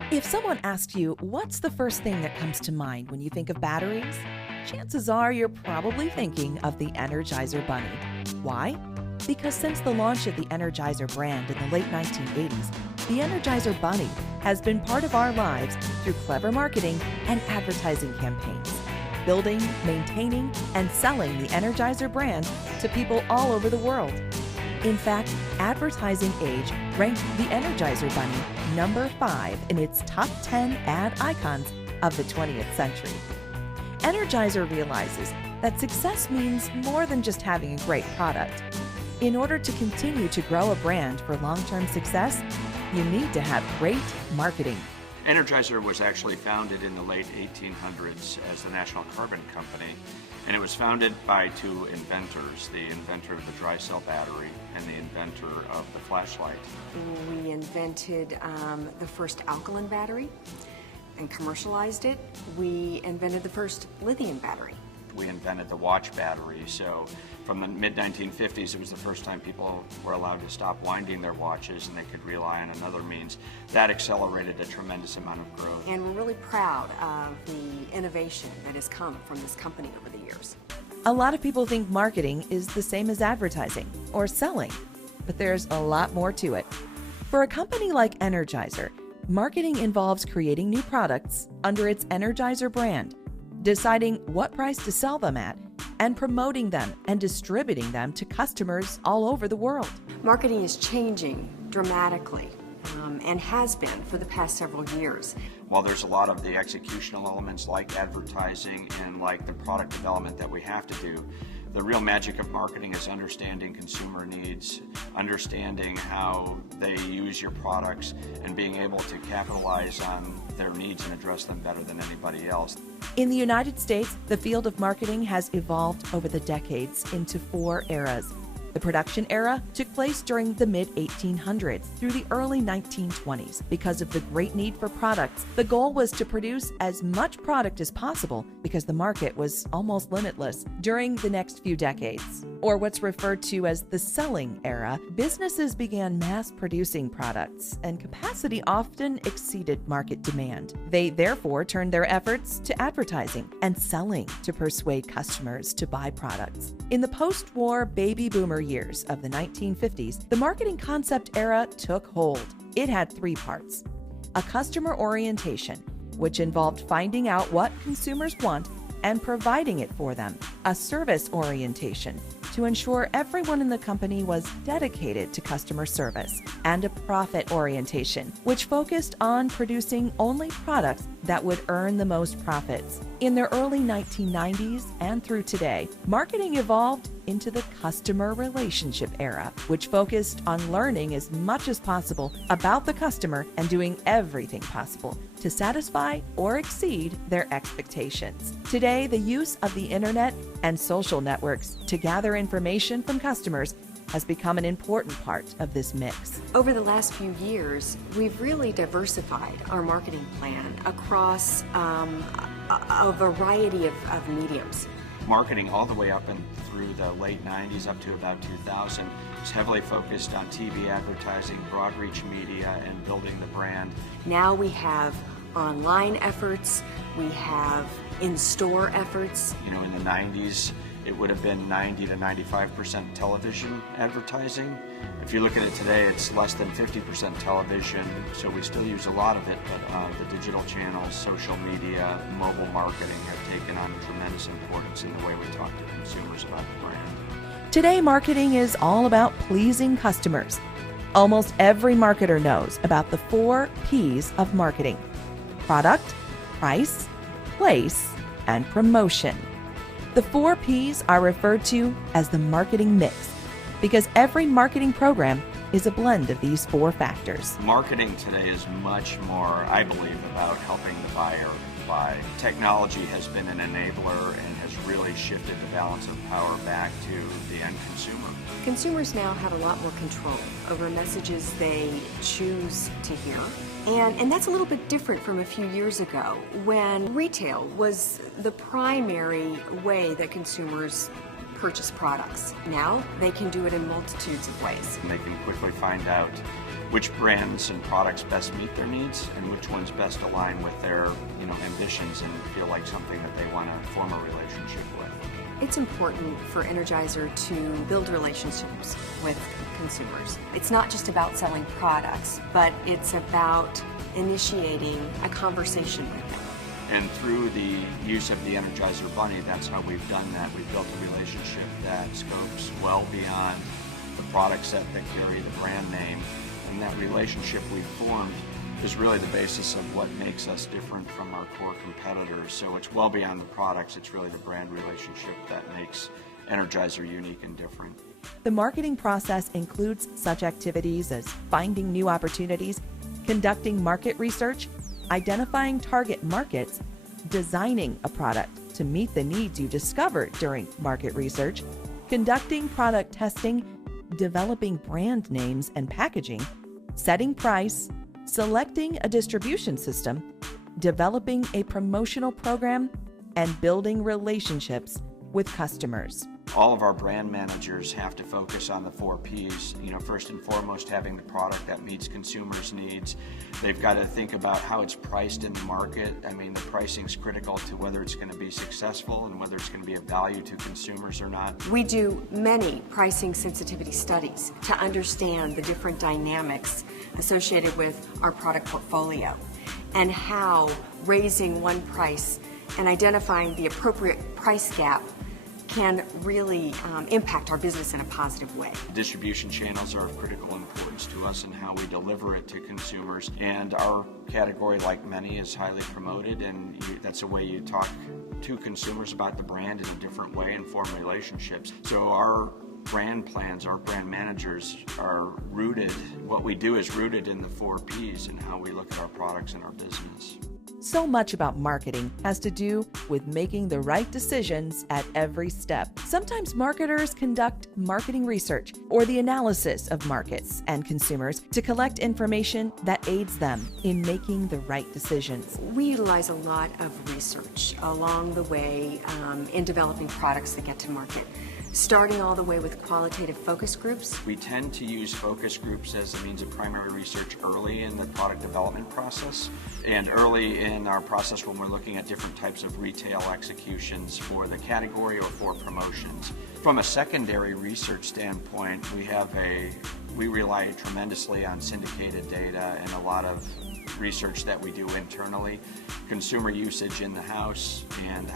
If someone asks you what's the first thing that comes to mind when you think of batteries, chances are you're probably thinking of the Energizer Bunny. Why? Because since the launch of the Energizer brand in the late 1980s, the Energizer Bunny has been part of our lives through clever marketing and advertising campaigns, building, maintaining, and selling the Energizer brand to people all over the world. In fact, Advertising Age ranked the Energizer Bunny number 5 in its top 10 ad icons of the 20th century. Energizer realizes that success means more than just having a great product. In order to continue to grow a brand for long-term success, you need to have great marketing. Energizer was actually founded in the late 1800s as the National Carbon Company, and it was founded by two inventors, the inventor of the dry cell battery and the inventor of the flashlight. We invented the first alkaline battery and commercialized it. We invented the first lithium battery. We invented the watch battery, so from the mid-1950s, it was the first time people were allowed to stop winding their watches and they could rely on another means. That accelerated a tremendous amount of growth. And we're really proud of the innovation that has come from this company over the years. A lot of people think marketing is the same as advertising or selling, but there's a lot more to it. For a company like Energizer, marketing involves creating new products under its Energizer brand, deciding what price to sell them at, and promoting them and distributing them to customers all over the world. Marketing is changing dramatically and has been for the past several years. While there's a lot of the executional elements like advertising and like the product development that we have to do, the real magic of marketing is understanding consumer needs, understanding how they use your products, and being able to capitalize on their needs and address them better than anybody else. In the United States, the field of marketing has evolved over the decades into 4 eras. The production era took place during the mid-1800s through the early 1920s. Because of the great need for products, the goal was to produce as much product as possible because the market was almost limitless. During the next few decades, or what's referred to as the selling era, businesses began mass-producing products, and capacity often exceeded market demand. They therefore turned their efforts to advertising and selling to persuade customers to buy products. In the post-war baby boomer years of the 1950s, the marketing concept era took hold. It had 3 parts: a customer orientation, which involved finding out what consumers want and providing it for them; a service orientation, to ensure everyone in the company was dedicated to customer service; and a profit orientation, which focused on producing only products that would earn the most profits. In the early 1990s and through today, marketing evolved into the customer relationship era, which focused on learning as much as possible about the customer and doing everything possible to satisfy or exceed their expectations. Today, the use of the internet and social networks to gather information from customers has become an important part of this mix. Over the last few years, we've really diversified our marketing plan across a variety of mediums. Marketing all the way up and through the late 90s up to about 2000 was heavily focused on TV advertising, broad reach media, and building the brand. Now we have online efforts, we have in-store efforts. You know, in the 90s, it would have been 90 to 95% television advertising. If you look at it today, it's less than 50% television, so we still use a lot of it, but the digital channels, social media, mobile marketing have taken on tremendous importance in the way we talk to consumers about the brand. Today, marketing is all about pleasing customers. Almost every marketer knows about the 4 P's of marketing: product, price, place, and promotion. The 4 P's are referred to as the marketing mix because every marketing program is a blend of these 4 factors. Marketing today is much more, I believe, about helping the buyer buy. Technology has been an enabler and has really shifted the balance of power back to the end consumer. Consumers now have a lot more control over messages they choose to hear. And that's a little bit different from a few years ago when retail was the primary way that consumers purchase products. Now they can do it in multitudes of ways. And they can quickly find out which brands and products best meet their needs and which ones best align with their ambitions and feel like something that they want to form a relationship with. It's important for Energizer to build relationships with consumers. It's not just about selling products, but it's about initiating a conversation with them. And through the use of the Energizer Bunny, that's how we've done that. We've built a relationship that scopes well beyond the product set that carry the brand name. And that relationship we've formed is really the basis of what makes us different from our core competitors. So it's well beyond the products, it's really the brand relationship that makes Energizer unique and different. The marketing process includes such activities as finding new opportunities, conducting market research, identifying target markets, designing a product to meet the needs you discovered during market research, conducting product testing, developing brand names and packaging, setting price, selecting a distribution system, developing a promotional program, and building relationships with customers. All of our brand managers have to focus on the 4 Ps. First and foremost, having the product that meets consumers' needs. They've got to think about how it's priced in the market. The pricing is critical to whether it's going to be successful and whether it's going to be of value to consumers or not. We do many pricing sensitivity studies to understand the different dynamics associated with our product portfolio and how raising one price and identifying the appropriate price gap can really impact our business in a positive way. Distribution channels are of critical importance to us and how we deliver it to consumers. And our category, like many, is highly promoted, and that's a way you talk to consumers about the brand in a different way and form relationships. So our brand plans, our brand managers are rooted, what we do is rooted in the 4 Ps and how we look at our products and our business. So much about marketing has to do with making the right decisions at every step. Sometimes marketers conduct marketing research or the analysis of markets and consumers to collect information that aids them in making the right decisions. We utilize a lot of research along the way in developing products that get to market, starting all the way with qualitative focus groups. We tend to use focus groups as a means of primary research early in the product development process and early in our process when we're looking at different types of retail executions for the category or for promotions. From a secondary research standpoint, we rely tremendously on syndicated data and a lot of research that we do internally, consumer usage in the house and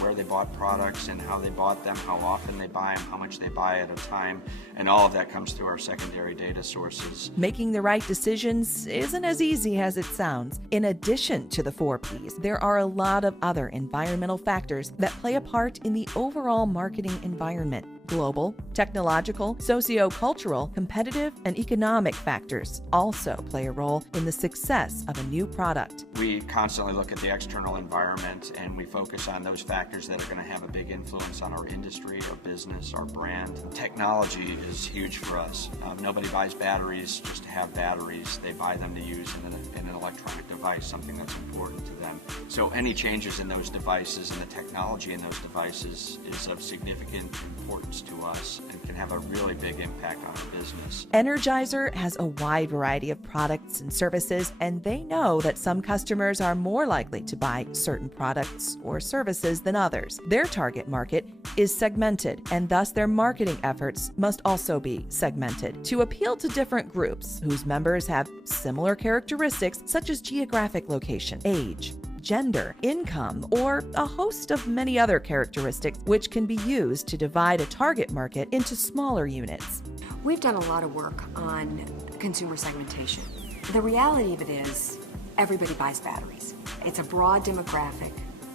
where they bought products and how they bought them, how often they buy them, how much they buy at a time, and all of that comes through our secondary data sources. Making the right decisions isn't as easy as it sounds. In addition to the 4 Ps, there are a lot of other environmental factors that play a part in the overall marketing environment. Global, technological, socio-cultural, competitive, and economic factors also play a role in the success of a new product. We constantly look at the external environment and we focus on those factors that are going to have a big influence on our industry, our business, our brand. Technology is huge for us. Nobody buys batteries just to have batteries. They buy them to use in an electronic device, something that's important to them. So any changes in those devices and the technology in those devices is of significant importance to us and can have a really big impact on our business. Energizer has a wide variety of products and services, and they know that some customers are more likely to buy certain products or services than others. Their target market is segmented, and thus their marketing efforts must also be segmented to appeal to different groups whose members have similar characteristics such as geographic location, age, gender, income, or a host of many other characteristics which can be used to divide a target market into smaller units. We've done a lot of work on consumer segmentation. The reality of it is everybody buys batteries. It's a broad demographic.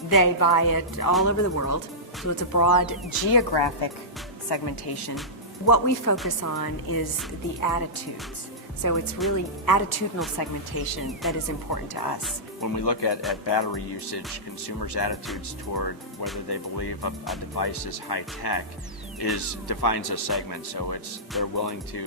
They buy it all over the world, so it's a broad geographic segmentation. What we focus on is the attitudes. So it's really attitudinal segmentation that is important to us. When we look at battery usage, consumers' attitudes toward whether they believe a device is high-tech defines a segment. So they're willing to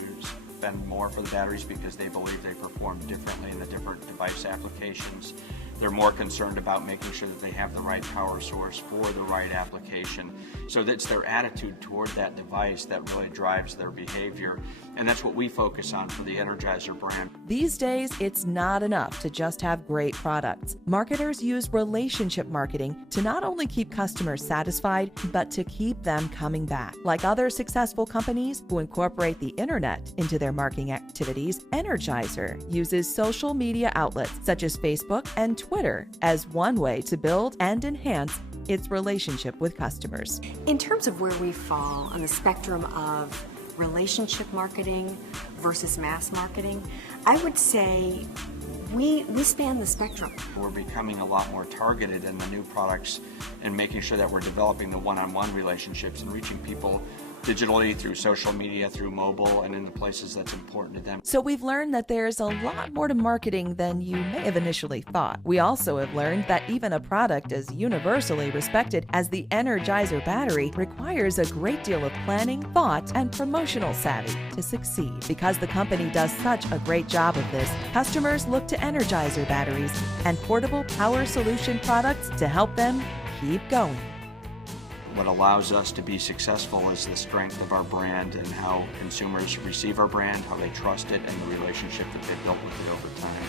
spend more for the batteries because they believe they perform differently in the different device applications. They're more concerned about making sure that they have the right power source for the right application. So that's their attitude toward that device that really drives their behavior. And that's what we focus on for the Energizer brand. These days, it's not enough to just have great products. Marketers use relationship marketing to not only keep customers satisfied, but to keep them coming back. Like other successful companies who incorporate the internet into their marketing activities, Energizer uses social media outlets such as Facebook and Twitter as one way to build and enhance its relationship with customers. In terms of where we fall on the spectrum of relationship marketing versus mass marketing, I would say we span the spectrum. We're becoming a lot more targeted in the new products and making sure that we're developing the one-on-one relationships and reaching people digitally, through social media, through mobile, and in the places that's important to them. So we've learned that there's a lot more to marketing than you may have initially thought. We also have learned that even a product as universally respected as the Energizer battery requires a great deal of planning, thought, and promotional savvy to succeed. Because the company does such a great job of this, customers look to Energizer batteries and portable power solution products to help them keep going. What allows us to be successful is the strength of our brand and how consumers receive our brand, how they trust it, and the relationship that they've built with it over time.